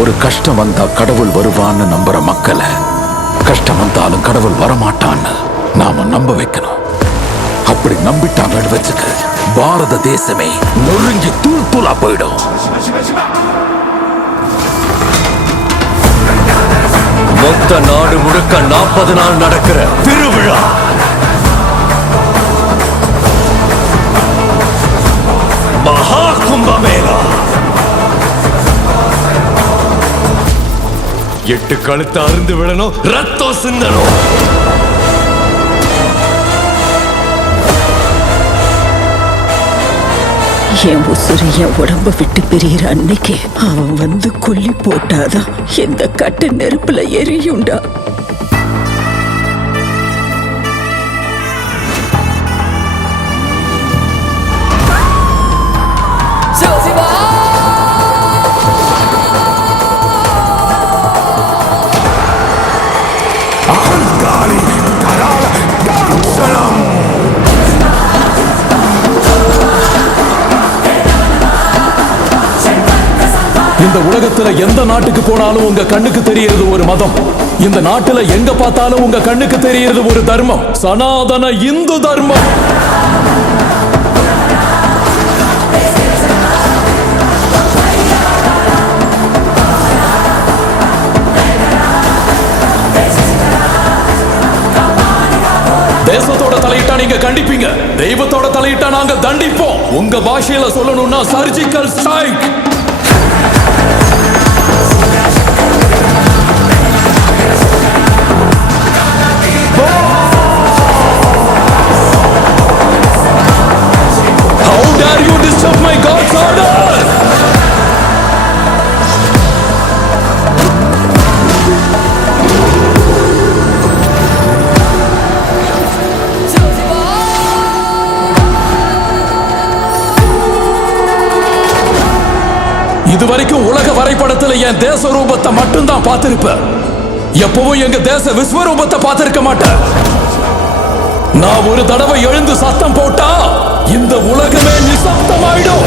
ஒரு கஷ்டம் வந்தா கடவுள் வருவான்னு நம்புற மக்களை கஷ்டம் வந்தாலும் கடவுள் வரமாட்டான்னு நாம நம்ப வைக்கணும். அப்படி நம்பிட்டாங்கன்னு வச்சுக்க, பாரத தேசமே நொறுங்கி தூள் தூளா போயிடும். மொத்த நாடு முழுக்க 40 நாள் நடக்கிற திருவிழா. மகா கும்பமேளா. 8 கழுத்தை அருந்து விடணும், ரத்தம் சிந்தணும். என் உசுறு என் உடம்ப விட்டு பிரியிற அன்னைக்கு அவன் வந்து கொல்லி போட்டாதான் இந்த கட்டு நெருப்புல எரியுண்டா. இந்த உலகத்துல எந்த நாட்டுக்கு போனாலும் உங்க கண்ணுக்கு தெரியறது ஒரு மதம். இந்த நாட்டுல எங்க பார்த்தாலும் உங்க கண்ணுக்கு தெரியறது ஒரு தர்மம், சனாதன இந்து தர்மம். தேசத்தோட தலையிட்டா நீங்க கண்டிப்பீங்க, தெய்வத்தோட தலையிட்டா நாங்க தண்டிப்போம். உங்க பாஷையில சொல்லணும்னா surgical strike. How dare you disturb my God's order? இதுவரைக்கும் உலக வரைபடத்துல என் தேச ரூபத்தை மட்டும்தான் பார்த்திருப்ப. எப்பவும் எங்க தேச விஸ்வரூபத்தை பார்த்திருக்க மாட்டேன். நான் ஒரு தடவை எழுந்து சத்தம் போட்டா இந்த உலகமே நிசப்தமாயிடும்.